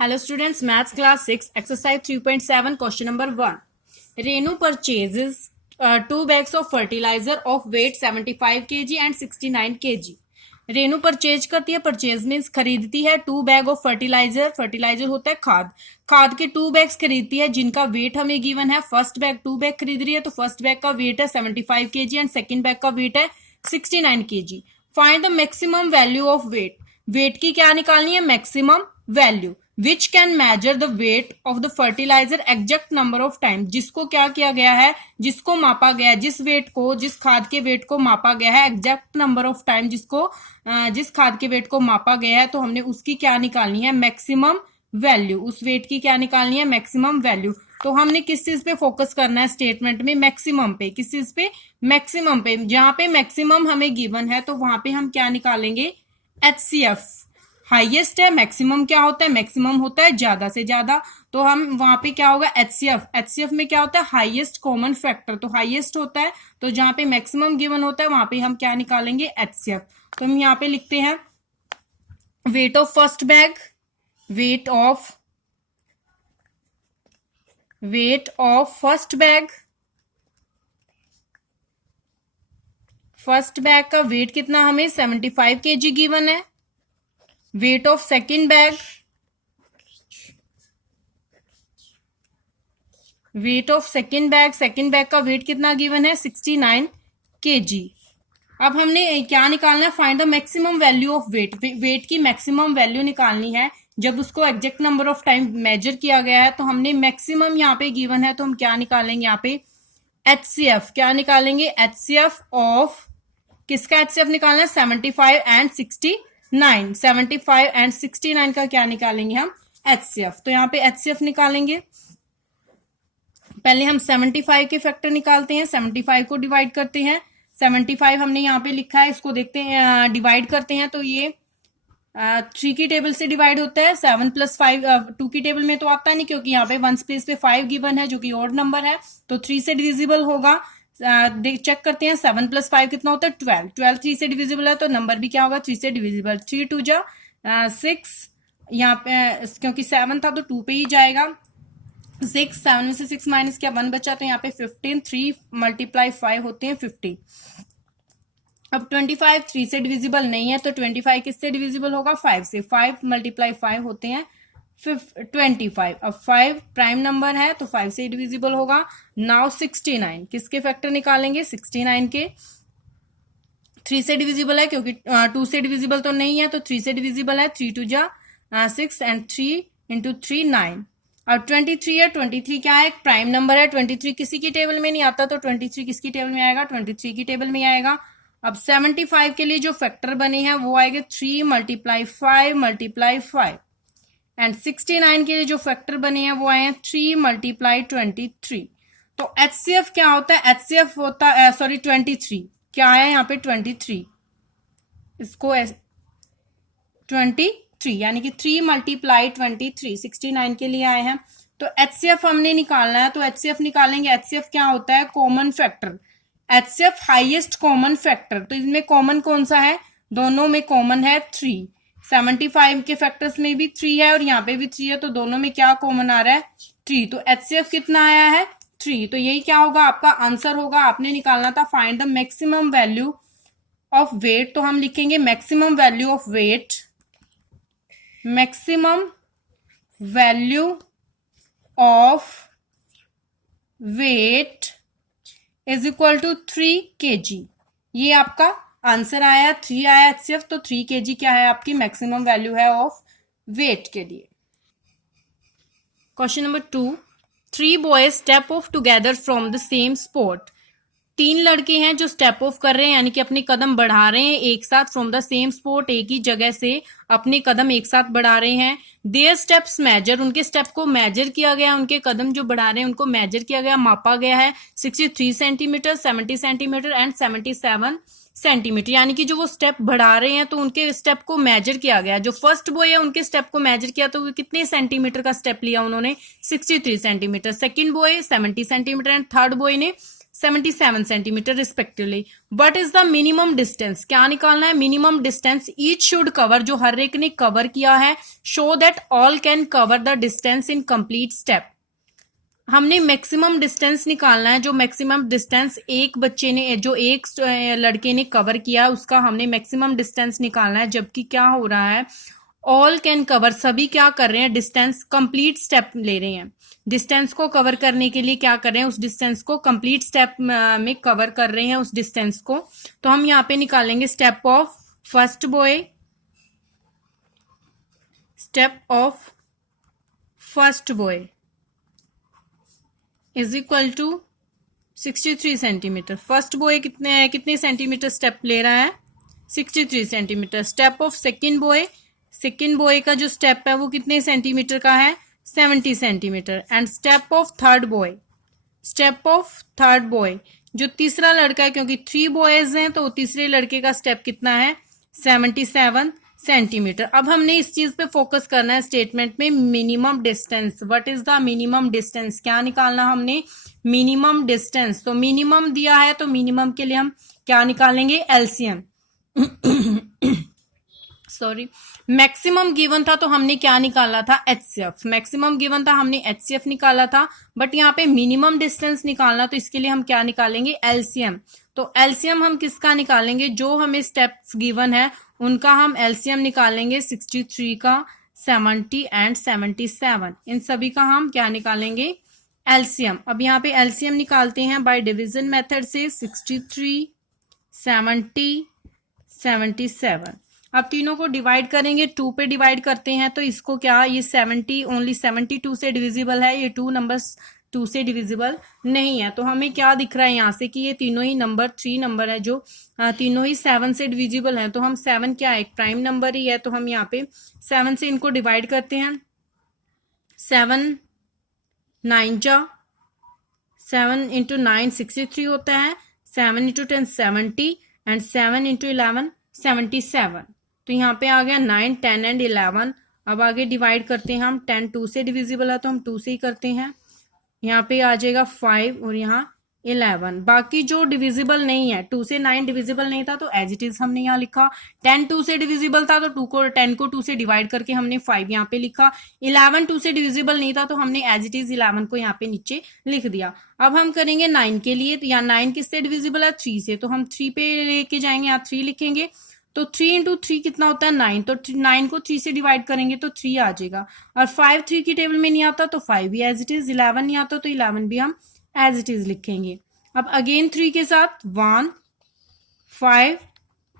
Hello students, Maths class 6, exercise 3.7, question number 1. Renu purchases 2 bags of fertilizer of weight 75 kg and 69 kg. Renu purchase करती है, purchase means खरीदती है 2 bag of fertiliser, fertiliser होता है खाद, खाद के 2 बैग्स खरीदती है जिनका वेट हमें गिवन है। फर्स्ट बैग 2 बैग खरीद रही है तो फर्स्ट बैग का वेट है 75 kg एंड सेकंड बैग का वेट है 69 kg। Find the maximum value of weight, weight की क्या निकालनी है, maximum value. Which can measure the weight of the fertilizer exact number of time, जिसको क्या किया गया है, जिसको मापा गया है, जिस वेट को, जिस खाद के वेट को मापा गया है एग्जैक्ट नंबर ऑफ टाइम, जिसको जिस खाद के वेट को मापा गया है तो हमने उसकी क्या निकालनी है, मैक्सिमम वैल्यू। उस वेट की क्या निकालनी है, मैक्सिमम वैल्यू। तो हमने किस चीज पे फोकस करना है स्टेटमेंट में, मैक्सिमम पे। किस चीज पे, मैक्सिमम पे। जहां पे मैक्सिमम हमें गिवन है तो वहां पे हम क्या निकालेंगे, HCF। हाईएस्ट है, मैक्सिमम क्या होता है, मैक्सिमम होता है ज्यादा से ज्यादा, तो हम वहां पे क्या होगा, HCF। HCF में क्या होता है, हाईएस्ट कॉमन फैक्टर, तो हाईएस्ट होता है, तो जहां पे मैक्सिमम गिवन होता है वहां पे हम क्या निकालेंगे, HCF। तो हम यहाँ पे लिखते हैं weight of first bag, weight of first bag, first bag का वेट कितना हमें 75 kg गिवन है। Weight of second bag, weight of second bag का वेट कितना गिवन है, 69 kg। अब हमने क्या निकालना है, find the maximum value of weight, weight की मैक्सिमम वैल्यू निकालनी है जब उसको exact number of time measure किया गया है। तो हमने मैक्सिमम यहाँ पे गिवन है तो हम क्या निकालेंगे यहाँ पे, HCF। क्या निकालेंगे, HCF ऑफ, किसका HCF निकालना है, 75 एंड 69, 75 एंड 69 का क्या निकालेंगे हम, HCF। तो यहाँ पे HCF निकालेंगे। पहले हम 75 के फैक्टर निकालते हैं, 75 को डिवाइड करते हैं। 75 हमने यहाँ पे लिखा है, इसको देखते हैं, डिवाइड करते हैं तो ये 3 की टेबल से डिवाइड होता है। 7 + 5 2 की टेबल में तो आता नहीं क्योंकि यहाँ पे 1 प्लेस पे 5 गिवन है जो कि ऑड नंबर है, तो 3 से डिविजिबल होगा। चेक करते हैं 7 + 5 कितना होता है, 12। 12 3 से डिविजिबल है तो नंबर भी क्या होगा, 3 से डिविजिबल। 3 2 जा 6, यहाँ पे क्योंकि 7 था तो 2 पे ही जाएगा। 6, 7 में से 6 माइनस किया 1 बचा तो यहाँ पे 15, 3 × 5 होते हैं 50। अब 25 3 से डिविजिबल नहीं है तो 25 किससे डिविजिबल होगा, 5 से। 5 × 5 होते हैं 25। अब 5 प्राइम नंबर है तो 5 से डिविजिबल होगा। नाउ 69 किसके फैक्टर निकालेंगे, 69 के। 3 से डिविजिबल है क्योंकि 2 से डिविजिबल तो नहीं है तो 3 से डिविजिबल है। 3 2 जा 6 एंड 3 × 3 9। और 23 है, 23 क्या है, एक प्राइम नंबर है। 23 किसी की टेबल में नहीं आता तो 23 किसकी टेबल में आएगा, 23 की टेबल में आएगा। अब 75 के लिए जो फैक्टर बने हैं वो आएगा 3 × 5 × 5 एंड 69 के लिए जो फैक्टर बने हैं वो आए हैं 3 × 23। तो HCF क्या होता है, HCF होता है 23 क्या आया यहाँ पे 23, इसको 23 यानी कि 3 × 23 69 के लिए आए हैं। तो HCF हमने निकालना है तो HCF निकालेंगे। HCF क्या होता है, common factor. HCF highest common factor, तो इसमें कॉमन कौन सा है, दोनों में कॉमन है 3। 75 के फैक्टर्स में भी 3 है और यहाँ पे भी 3 है तो दोनों में क्या कॉमन आ रहा है, 3। तो HCF कितना आया है, 3। तो यही क्या होगा, आपका आंसर होगा। आपने निकालना था find the maximum value of weight, तो हम लिखेंगे maximum value of weight, maximum value of weight is equal to 3 kg। ये आपका आंसर आया, 3 आया HCF, तो 3 kg क्या है आपकी मैक्सिमम वैल्यू है ऑफ वेट के लिए। Question number 2, 3 boys step of together from the same spot. 3 लड़के हैं जो स्टेप ऑफ कर रहे हैं यानी कि अपने कदम बढ़ा रहे हैं एक साथ, फ्रॉम द सेम स्पॉट, एक ही जगह से अपने कदम एक साथ बढ़ा रहे हैं। देयर स्टेप्स मेजर, उनके स्टेप को मेजर किया गया, उनके कदम जो बढ़ा रहे हैं उनको मेजर किया गया, मापा गया है 63 सेंटीमीटर, 70 सेंटीमीटर एंड 77 सेंटीमीटर। यानी कि जो वो स्टेप बढ़ा रहे हैं तो उनके स्टेप को मेजर किया गया। जो फर्स्ट बॉय है उनके स्टेप को मेजर किया तो वो कितने सेंटीमीटर का स्टेप लिया उन्होंने, 63 centimetre. Second boy 70 centimetre and third boy ने 77 centimetre respectively. What is the minimum distance, क्या निकालना है, minimum distance each should cover, जो हर एक ने कवर किया है, show that all can cover the distance in complete step. हमने मैक्सिमम डिस्टेंस निकालना है, जो मैक्सिमम डिस्टेंस एक बच्चे ने, जो एक लड़के ने कवर किया उसका हमने मैक्सिमम डिस्टेंस निकालना है। जबकि क्या हो रहा है, ऑल कैन कवर, सभी क्या कर रहे हैं, डिस्टेंस कंप्लीट स्टेप ले रहे हैं। डिस्टेंस को कवर करने के लिए क्या कर रहे हैं, उस डिस्टेंस को कंप्लीट स्टेप में कवर कर रहे हैं उस डिस्टेंस को। तो हम यहाँ पे निकालेंगे step of first boy, step of first boy is equal to 63 centimetre. First boy कितने सेंटीमीटर स्टेप ले रहा है, 63 centimetre. Step of second boy, second boy का जो स्टेप है वो कितने सेंटीमीटर का है, 70 centimetre. And step of third boy, step of third boy जो तीसरा लड़का है, क्योंकि 3 बॉयज हैं तो तीसरे लड़के का स्टेप कितना है, 77 सेंटीमीटर। अब हमने इस चीज पे फोकस करना है स्टेटमेंट में, minimum distance. What is the minimum distance, क्या निकालना हमने, मिनिमम डिस्टेंस। तो मिनिमम दिया है तो मिनिमम के लिए हम क्या निकालेंगे, एलसीएम। सॉरी, मैक्सिमम गिवन था तो हमने क्या निकाला था, एचसीएफ। मैक्सिमम गिवन था, हमने एचसीएफ निकाला था। बट यहाँ पे मिनिमम डिस्टेंस निकालना, तो इसके लिए हम क्या निकालेंगे, एलसीएम। तो एलसीएम हम किसका निकालेंगे, जो हमें स्टेप्स गिवन है उनका हम एलसीएम निकालेंगे। 63 का, 70 एंड 77, इन सभी का हम क्या निकालेंगे, एलसीएम। अब यहाँ पे एलसीएम निकालते हैं बाय डिवीजन मेथड से, 63, 70, 77। अब तीनों को डिवाइड करेंगे, 2 पे डिवाइड करते हैं तो इसको क्या, ये 70 ओनली 72 से डिविजिबल है, ये 2 नंबर्स 2 से डिविजिबल नहीं है। तो हमें क्या दिख रहा है यहाँ से कि ये तीनों ही नंबर 3 नंबर है जो तीनों ही 7 से डिविजिबल है। तो हम 7 क्या है, एक प्राइम नंबर ही है, तो हम यहाँ पे 7 से इनको डिवाइड करते हैं। 7 9 जा, 7 इंटू 9 63 होता है, 7 इंटू 10 70 एंड 7 इंटू 11 77। तो यहाँ पे आ गया 9 10 एंड 11। अब आगे डिवाइड करते हैं हम, 10 2 से डिविजिबल है तो हम 2 से ही करते हैं। यहाँ पे आ जाएगा 5 और यहाँ 11। बाकी जो डिविजिबल नहीं है, 2 से 9 डिविजिबल नहीं था तो एज इट इज हमने यहाँ लिखा। 10 2 से डिविजिबल था तो 10 को 2 से डिवाइड करके हमने 5 यहाँ पे लिखा। 11 2 से डिविजिबल नहीं था तो हमने एज इट इज 11 को यहाँ पे नीचे लिख दिया। अब हम करेंगे 9 के लिए, तो यहाँ 9 किससे डिविजिबल है, 3 से, तो हम 3 पे लेके जाएंगे, यहाँ 3 लिखेंगे। तो 3 इंटू 3 कितना होता है, 9। तो 9 को 3 से डिवाइड करेंगे तो 3 आ जाएगा। और 5 3 की टेबल में नहीं आता तो 5 भी एज इट इज, 11 नहीं आता तो 11 भी हम एज इट इज लिखेंगे। अब अगेन 3 के साथ 1 5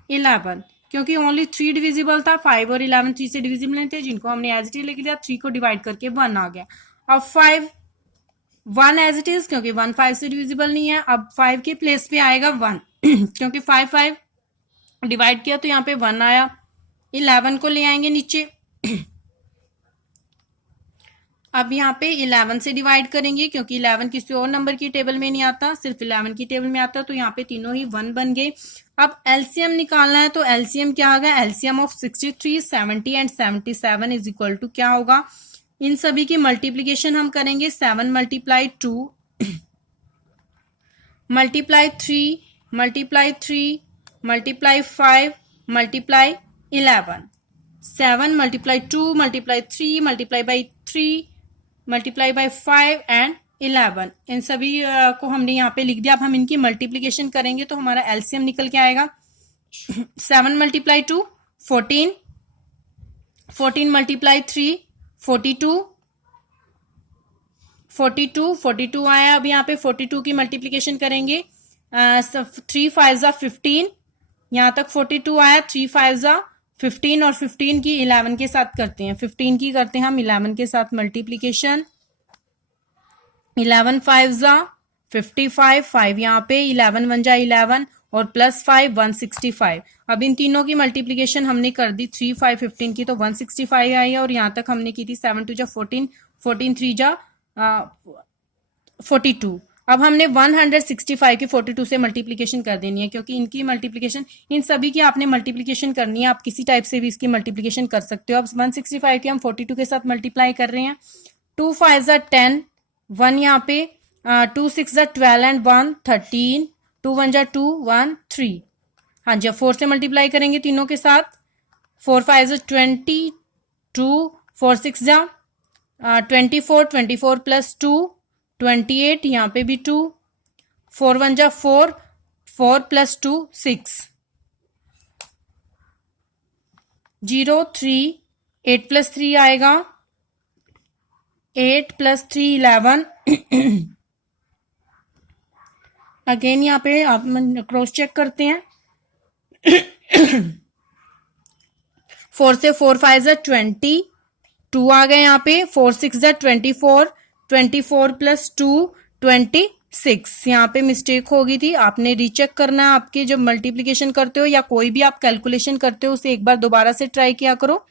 11, क्योंकि ओनली 3 डिविजिबल था, 5 और 11 3 से डिविजिबल नहीं थे, जिनको हमने एज इट इज लिख दिया। 3 को डिवाइड करके 1 आ गया। अब 5 1 एज इट इज, क्योंकि 1 5 से डिविजिबल नहीं है। अब 5 के प्लेस पे आएगा 1 क्योंकि 5 5 डिवाइड किया तो यहाँ पे 1 आया। 11 को ले आएंगे नीचे। अब यहाँ पे 11 से डिवाइड करेंगे, क्योंकि 11 किसी और नंबर की टेबल में नहीं आता, सिर्फ 11 की टेबल में आता, तो यहाँ पे तीनों ही 1 बन गए। अब एलसीएम निकालना है, तो एलसीएम क्या होगा, LCM of 63 70 and 77 is equal to क्या होगा, इन सभी की मल्टीप्लीकेशन हम करेंगे। 7 multiply 2 multiply 3 multiply 3 multiply 5 multiply 11। 7 multiply 2 multiply 3 multiply by 3 multiply by 5 and 11, इन सभी को हमने यहाँ पे लिख दिया। अब हम इनकी मल्टीप्लीकेशन करेंगे तो हमारा एलसीएम निकल के आएगा। 7 मल्टीप्लाई 2 14 14 मल्टीप्लाई 3 42 42 42 आया। अब यहाँ पे 42 की मल्टीप्लीकेशन करेंगे। 3 5 जा 15, यहाँ तक 42 आया। 3 5 जा 15 और 15 की 11 के साथ करते हैं, 15 की करते हैं हम 11 के साथ मल्टीप्लीकेशन। 11 5 जा 55, 5 यहाँ पे, 11 1 जा 11 और प्लस 5 165। अब इन तीनों की मल्टीप्लीकेशन हमने कर दी, 3 5 15 की, तो 165 आई है। और यहाँ तक हमने की थी 7 2 जा 14 14 3 जा 42। अब हमने 165 की 42 से मल्टीप्लीकेशन कर देनी है, क्योंकि इनकी मल्टीप्लीकेशन, इन सभी की आपने मल्टीप्लीकेशन करनी है। आप किसी टाइप से भी इसकी मल्टीप्लीकेशन कर सकते हो। अब 165 की हम 42 के साथ मल्टीप्लाई कर रहे हैं। 2 5 जा 10, 1 यहाँ पे टू सिक्स जा 12 एंड 1 13, 2 1 जा 2 1 3। हाँ जी, अब 4 से मल्टीप्लाई करेंगे तीनों के साथ। 4 5 जा 20, 2 4 6 जा 24, 24 प्लस 2 28, यहाँ पे भी 2, 4 1 जा 4, 4 प्लस 2 6, 0 3, 8 प्लस 3 आएगा, 8 प्लस 3 11। अगेन यहाँ पे आप क्रॉस चेक करते हैं। 4 से 4 5 जा 20, 2 आ गए यहाँ पे, 4 6 जा 24, 24 प्लस 2 26। यहाँ पे मिस्टेक हो गई थी, आपने रीचेक करना है। आपके जब मल्टीप्लीकेशन करते हो या कोई भी आप कैलकुलेशन करते हो उसे एक बार दोबारा से ट्राई किया करो।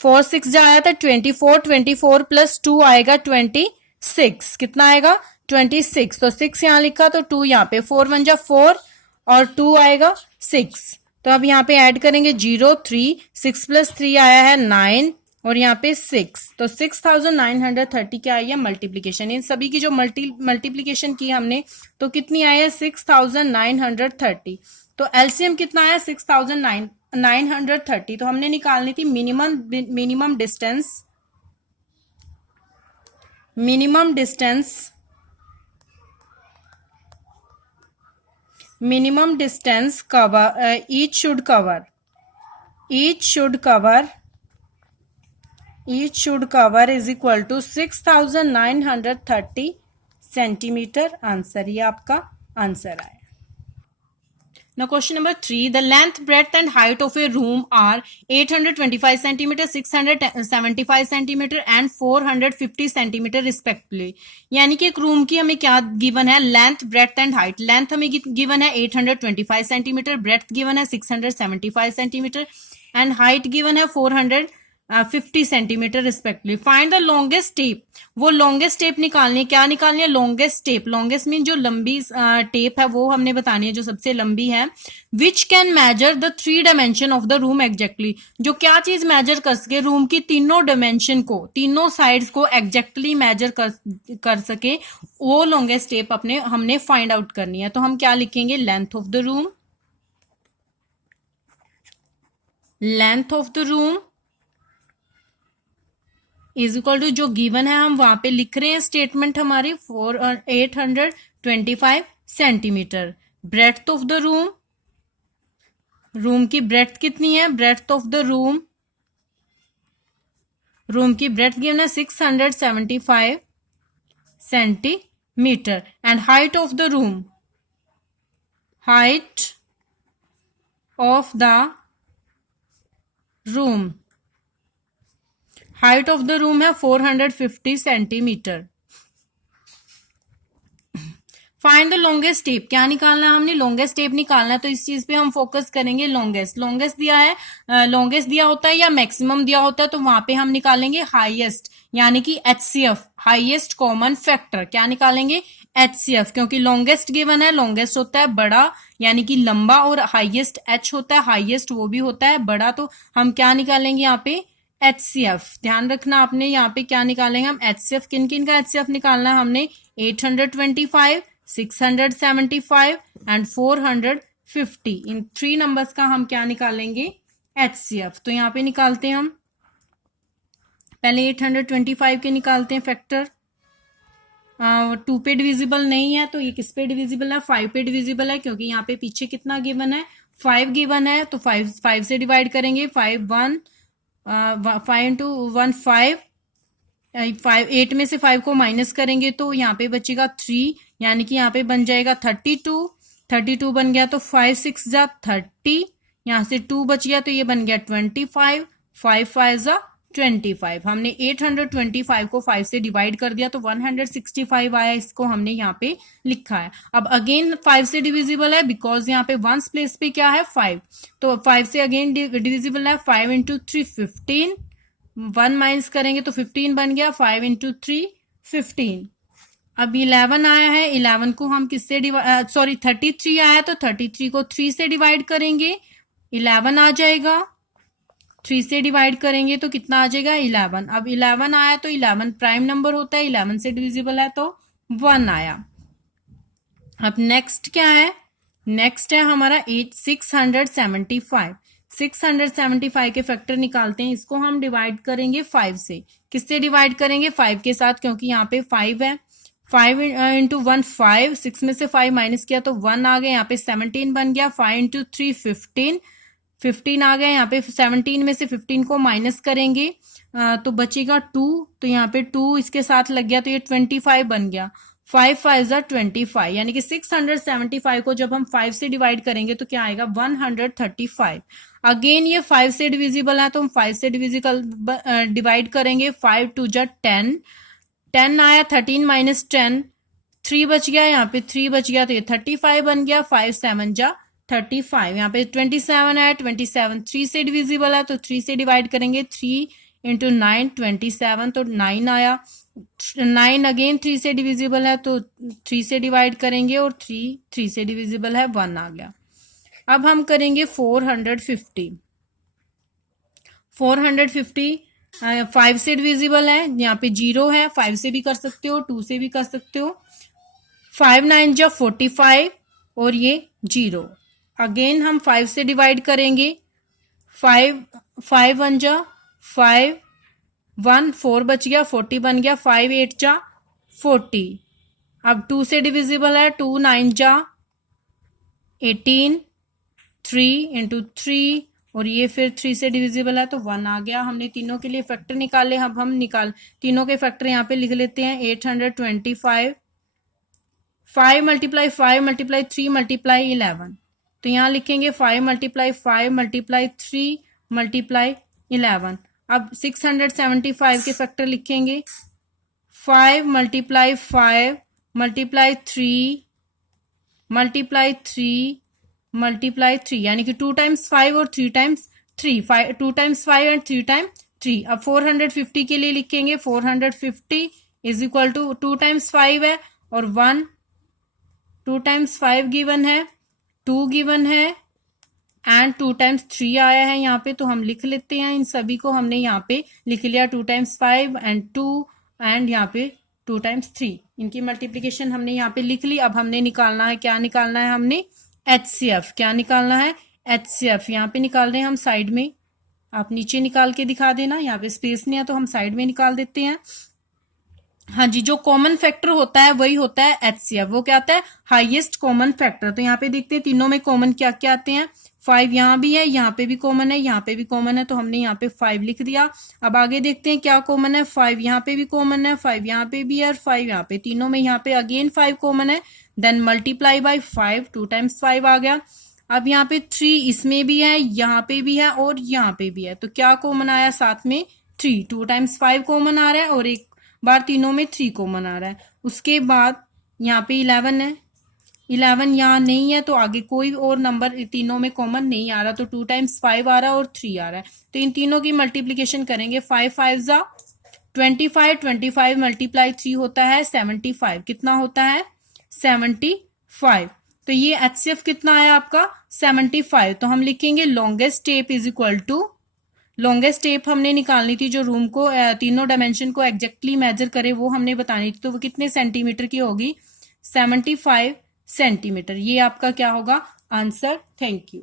4 6 जा आया था 24, 24 प्लस 2 आएगा 26, कितना आएगा 26। तो 6 यहाँ लिखा तो 2 यहाँ पे, 4 1 जा 4 और 2 आएगा 6। तो अब यहाँ पे ऐड करेंगे 0 3, 6 प्लस 3 आया है 9 और यहाँ पे 6। तो 6930 क्या आई है मल्टीप्लीकेशन। इन सभी की जो मल्टीप्लीकेशन की हमने तो कितनी आई है 6930। तो एलसीएम कितना आया 6930। तो हमने निकालनी थी minimum distance cover, each should cover is equal to 6930 centimetre. Answer, ये आपका आंसर आया। Now question number 3, the length, breadth and height of a room are 825 centimeter, 675 centimeter and 450 centimeter respectively। यानी कि एक रूम की हमें क्या गिवन है, length, breadth and height. Length हमें गिवन है 825 सेंटीमीटर, ब्रेड्थ गिवन है 675 सेंटीमीटर एंड हाइट गिवन है 450 centimetre respectively. Find the longest tape. वो लॉन्गेस्ट टेप निकालनी है। क्या निकालनी है, लॉन्गेस्ट टेप। लॉन्गेस्ट मीन जो लंबी टेप है वो हमने बतानी है, जो सबसे लंबी है। विच can measure the 3 dimension of the room exactly. जो क्या चीज मेजर कर सके रूम की तीनों डायमेंशन को, तीनों साइड्स को एग्जैक्टली मेजर कर सके, वो लॉन्गेस्ट टेप हमने फाइंड आउट करनी है। तो हम क्या लिखेंगे, length of the room is equal to जो गिवन है हम वहां पे लिख रहे हैं स्टेटमेंट हमारी 825 centimetre. Breadth of the room की ब्रेड्थ कितनी है, ब्रेड्थ ऑफ द रूम की ब्रेड्थ गिवन है 675 centimetre and height of the room है 450 centimetre. Find the longest tape. क्या निकालना है हमने, लॉन्गेस्ट टेप निकालना है। तो इस चीज पे हम फोकस करेंगे। लॉन्गेस्ट दिया है, लॉन्गेस्ट दिया होता है या मैक्सिमम दिया होता है तो वहां पे हम निकालेंगे हाईएस्ट, यानी कि एचसीएफ, हाईएस्ट कॉमन फैक्टर। क्या निकालेंगे, एचसीएफ, क्योंकि लॉन्गेस्ट गिवन है, लॉन्गेस्ट होता है बड़ा यानी कि लंबा, और हाईएस्ट एच होता है, हाईएस्ट वो भी होता है बड़ा। तो हम क्या निकालेंगे यहाँ पे, एचसीएफ। ध्यान रखना आपने यहाँ पे क्या निकालेंगे हम, एचसीएफ। किन किन का एचसीएफ निकालना है हमने, 825, 675 एंड 450। इन 3 नंबर्स का हम क्या निकालेंगे, एचसीएफ। तो यहाँ पे निकालते हैं हम, पहले 825 के निकालते हैं फैक्टर। 2 पे डिविजिबल नहीं है तो ये किस पे डिविजिबल है, 5 पे डिविजिबल है, क्योंकि यहाँ पे पीछे कितना गिवन है, 5 गिवन है। तो 5 से डिवाइड करेंगे, 5 इंटू 1 5, 8 में से 5 को माइनस करेंगे तो यहाँ पे बचेगा 3, यानी कि यहाँ पे बन जाएगा 32 बन गया। तो 5 6 जा 30, यहाँ से 2 बच गया तो ये बन गया 25, 5 5 जा 25। हमने 825 को 5 से डिवाइड कर दिया तो 165 आया, इसको हमने यहाँ पे लिखा है। अब अगेन 5 से डिविजिबल है बिकॉज यहाँ पे वंस प्लेस पे क्या है 5, तो 5 से अगेन डिविजिबल है। 5 इंटू 3 15, 1 माइनस करेंगे तो 15 बन गया, 5 इंटू 3 15। अब 11 आया है, 11 को हम किससे 33 आया है तो 33 को 3 से डिवाइड करेंगे, 11 आ जाएगा। 3 से डिवाइड करेंगे तो कितना आ जाएगा, 11। अब 11 आया तो 11 प्राइम नंबर होता है, 11 से डिविजिबल है तो 1 आया। अब नेक्स्ट क्या है, नेक्स्ट है हमारा 675। 675 के फैक्टर निकालते हैं, इसको हम डिवाइड करेंगे 5 से। किससे डिवाइड करेंगे, 5 के साथ, क्योंकि यहाँ पे 5 है। 5 इंटू 1 5, 6 में से 5 माइनस किया तो 1 आ गया, यहाँ पे 17 बन गया। 5 इंटू 3 15, 15 आ गया, यहाँ पे 17 में से 15 को माइनस करेंगे तो बचेगा 2, तो यहाँ पे 2 इसके साथ लग गया तो ये 25 बन गया। 5 5 ज़ा 25, यानी कि 675 को जब हम 5 से डिवाइड करेंगे तो क्या आएगा, 135। अगेन ये 5 से डिविजिबल है तो हम 5 से डिवाइड करेंगे। 5 2 ज़ा 10, 10 आया, 13 माइनस 10, 3 बच गया, यहाँ पे 3 बच गया तो ये 35 बन गया। 5 7 ज़ा 35, यहाँ पे 27 आया, 27 3 से डिविजिबल है तो 3 से डिवाइड करेंगे। 3 इंटू 9 27, तो 9 आया। 9 अगेन 3 से डिविजिबल है तो 3 से डिवाइड करेंगे और 3 से डिविजिबल है, 1 आ गया। अब हम करेंगे 450। 450 5 से डिविजिबल है, यहाँ पे 0 है, 5 से भी कर सकते हो, 2 से भी कर सकते हो। 5 9 जा 45 और ये 0। अगेन हम 5 से डिवाइड करेंगे। 5 1 जा 5, 1 4 बच गया, 40 बन गया। 5 8 जा 40। अब 2 से डिविजिबल है, 2 9 जा 18, 3 इंटू 3 और ये फिर 3 से डिविजिबल है तो 1 आ गया। हमने तीनों के लिए फैक्टर निकाले। अब हम तीनों के फैक्टर यहाँ पे लिख लेते हैं। 825, 5 मल्टीप्लाई 5 मल्टीप्लाई 3 मल्टीप्लाई 11, तो यहाँ लिखेंगे 5 मल्टीप्लाई 5 मल्टीप्लाई 3 मल्टीप्लाई 11। अब 675 के फैक्टर लिखेंगे। 5 मल्टीप्लाई 5 मल्टीप्लाई 3 मल्टीप्लाई 3 मल्टीप्लाई 3, यानी कि 2 टाइम्स 5 और 3 टाइम्स 3, 2 टाइम्स 5 एंड 3 टाइम्स 3। अब 450 के लिए लिखेंगे 450 इज इक्वल टू 2 टाइम्स 5 है और 1, 2 टाइम्स 5 गिवन है, 2 गिवन है एंड 2 टाइम्स 3 आया है यहाँ पे, तो हम लिख लेते हैं। इन सभी को हमने यहाँ पे लिख लिया, 2 टाइम्स 5 एंड 2 एंड यहाँ पे 2 टाइम्स 3। इनकी मल्टीप्लीकेशन हमने यहाँ पे लिख ली। अब हमने निकालना है, क्या निकालना है हमने, HCF। क्या निकालना है, HCF। यहाँ पे निकाल रहे हैं हम साइड में, आप नीचे निकाल के दिखा देना, यहाँ पे स्पेस नहीं है तो हम साइड में निकाल देते हैं। हाँ जी, जो कॉमन फैक्टर होता है वही होता है HCF। वो क्या आता है, हाईएस्ट कॉमन फैक्टर। तो यहाँ पे देखते हैं तीनों में कॉमन क्या क्या आते हैं। 5 यहाँ भी है, यहाँ पे भी कॉमन है, यहाँ पे भी कॉमन है, तो हमने यहाँ पे 5 लिख दिया। अब आगे देखते हैं क्या कॉमन है। 5 यहाँ पे भी कॉमन है, 5 यहाँ पे भी है और 5 यहाँ पे, तीनों में यहाँ पे अगेन 5 कॉमन है। देन मल्टीप्लाई बाई 5, 2 टाइम्स 5 आ गया। अब यहाँ पे 3 इसमें भी है, यहाँ पे भी है और यहाँ पे भी है, तो क्या कॉमन आया साथ में, 3। 2 टाइम्स 5 कॉमन आ रहा है और एक बार तीनों में 3 कॉमन आ रहा है। उसके बाद यहाँ पे 11 है, 11 यहाँ नहीं है तो आगे कोई और नंबर तीनों में कॉमन नहीं आ रहा, तो 2 टाइम्स 5 आ रहा है और 3 आ रहा है। तो इन तीनों की मल्टीप्लीकेशन करेंगे। 5 5 ज़ा 25, 25 मल्टीप्लाई 3 होता है 75। कितना होता है, 75। तो ये HCF कितना आया आपका, 75। तो हम लिखेंगे longest tape is equal to, longest tape हमने निकालनी थी जो रूम को तीनों डायमेंशन को एग्जैक्टली मेजर करे, वो हमने बतानी थी। तो वो कितने सेंटीमीटर की होगी, 75 सेंटीमीटर। ये आपका क्या होगा आंसर। Thank you.